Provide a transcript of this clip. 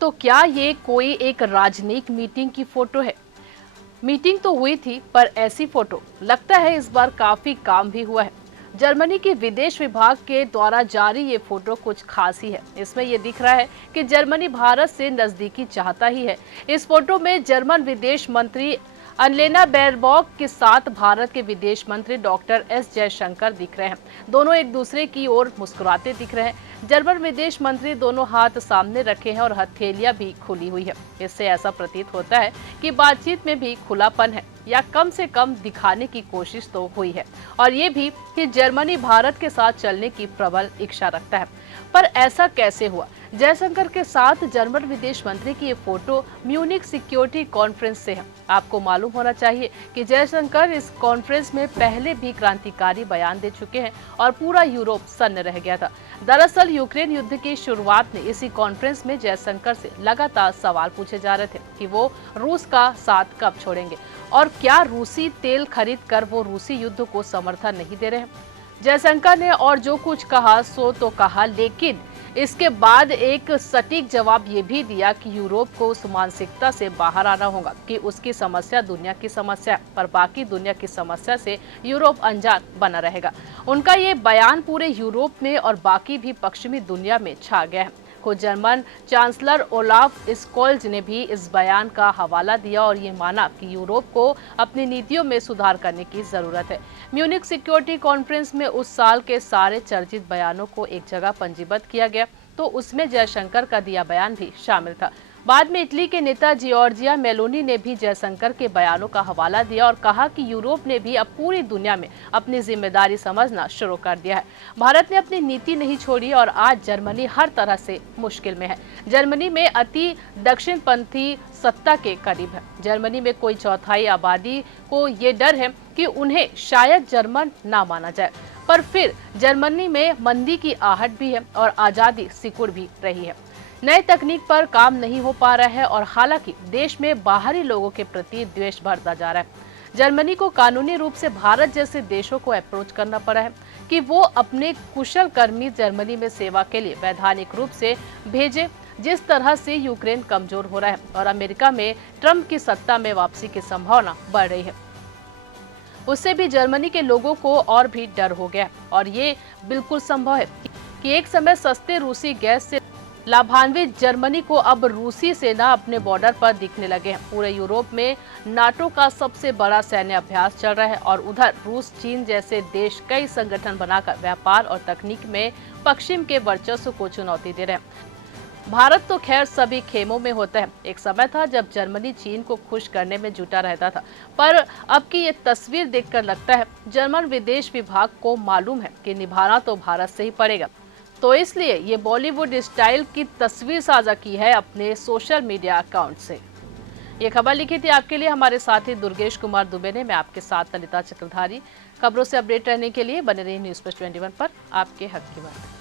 तो क्या ये कोई एक राजनयिक मीटिंग की फोटो है? मीटिंग तो हुई थी, पर ऐसी फोटो लगता है इस बार काफी काम भी हुआ है। जर्मनी के विदेश विभाग के द्वारा जारी ये फोटो कुछ खास ही है। इसमें ये दिख रहा है कि जर्मनी भारत से नजदीकी चाहता ही है। इस फोटो में जर्मन विदेश मंत्री अनलेना बेरबॉक के साथ भारत के विदेश मंत्री डॉक्टर एस जयशंकर दिख रहे हैं। दोनों एक दूसरे की ओर मुस्कुराते दिख रहे हैं। जर्मन विदेश मंत्री दोनों हाथ सामने रखे हैं और हथेलियां भी खुली हुई है। इससे ऐसा प्रतीत होता है कि बातचीत में भी खुलापन है, या कम से कम दिखाने की कोशिश तो हुई है। और ये भी कि जर्मनी भारत के साथ चलने की प्रबल इच्छा रखता है। पर ऐसा कैसे हुआ? जयशंकर के साथ जर्मन विदेश मंत्री की ये फोटो म्यूनिक सिक्योरिटी कॉन्फ्रेंस से है। आपको मालूम होना चाहिए कि जयशंकर इस कॉन्फ्रेंस में पहले भी क्रांतिकारी बयान दे चुके हैं और पूरा यूरोप सन्न रह गया था। दरअसल यूक्रेन युद्ध की शुरुआत में इसी कॉन्फ्रेंस में जयशंकर से लगातार सवाल पूछे जा रहे थे कि वो रूस का साथ कब छोड़ेंगे और क्या रूसी तेल खरीद कर वो रूसी युद्ध को समर्थन नहीं दे रहे हैं। जयशंकर ने और जो कुछ कहा सो तो कहा, लेकिन इसके बाद एक सटीक जवाब ये भी दिया कि यूरोप को उस मानसिकता से बाहर आना होगा कि उसकी समस्या दुनिया की समस्या है, पर बाकी दुनिया की समस्या से यूरोप अनजान बना रहेगा। उनका ये बयान पूरे यूरोप में और बाकी भी पश्चिमी दुनिया में छा गया है। खुद जर्मन चांसलर ओलाफ स्कोल्ज ने भी इस बयान का हवाला दिया और ये माना कि यूरोप को अपनी नीतियों में सुधार करने की जरूरत है। म्यूनिक सिक्योरिटी कॉन्फ्रेंस में उस साल के सारे चर्चित बयानों को एक जगह पंजीबद्ध किया गया, तो उसमें जयशंकर का दिया बयान भी शामिल था। बाद में इटली के नेता जियोर्जिया मेलोनी ने भी जयशंकर के बयानों का हवाला दिया और कहा कि यूरोप ने भी अब पूरी दुनिया में अपनी जिम्मेदारी समझना शुरू कर दिया है। भारत ने अपनी नीति नहीं छोड़ी और आज जर्मनी हर तरह से मुश्किल में है। जर्मनी में अति दक्षिणपंथी सत्ता के करीब है। जर्मनी में कोई चौथाई आबादी को ये डर है कि उन्हें शायद जर्मन ना माना जाए। पर फिर जर्मनी में मंदी की आहट भी है और आजादी सिकुड़ भी रही है। नए तकनीक पर काम नहीं हो पा रहा है और हालांकि देश में बाहरी लोगों के प्रति द्वेष बढ़ता जा रहा है। जर्मनी को कानूनी रूप से भारत जैसे देशों को अप्रोच करना पड़ा है कि वो अपने कुशल कर्मी जर्मनी में सेवा के लिए वैधानिक रूप से भेजे। जिस तरह से यूक्रेन कमजोर हो रहा है और अमेरिका में ट्रंप की सत्ता में वापसी की संभावना बढ़ रही है, उससे भी जर्मनी के लोगों को और भी डर हो गया। और ये बिल्कुल संभव है कि एक समय सस्ते रूसी गैस से लाभान्वित जर्मनी को अब रूसी सेना अपने बॉर्डर पर दिखने लगे हैं। पूरे यूरोप में नाटो का सबसे बड़ा सैन्य अभ्यास चल रहा है और उधर रूस चीन जैसे देश कई संगठन बनाकर व्यापार और तकनीक में पश्चिम के वर्चस्व को चुनौती दे रहे हैं। भारत तो खैर सभी खेमों में होता है। एक समय था जब जर्मनी चीन को खुश करने में जुटा रहता था, पर अब की ये तस्वीर देखकर लगता है जर्मन विदेश विभाग को मालूम है कि निभाना तो भारत से ही पड़ेगा। तो इसलिए ये बॉलीवुड स्टाइल की तस्वीर साझा की है अपने सोशल मीडिया अकाउंट से। ये खबर लिखी थी आपके लिए हमारे साथी दुर्गेश कुमार दुबे ने। मैं आपके साथ ललिता चक्रधारी। खबरों से अपडेट रहने के लिए बने रहिए न्यूज़ प्लस 21 पर, आपके हक की बात।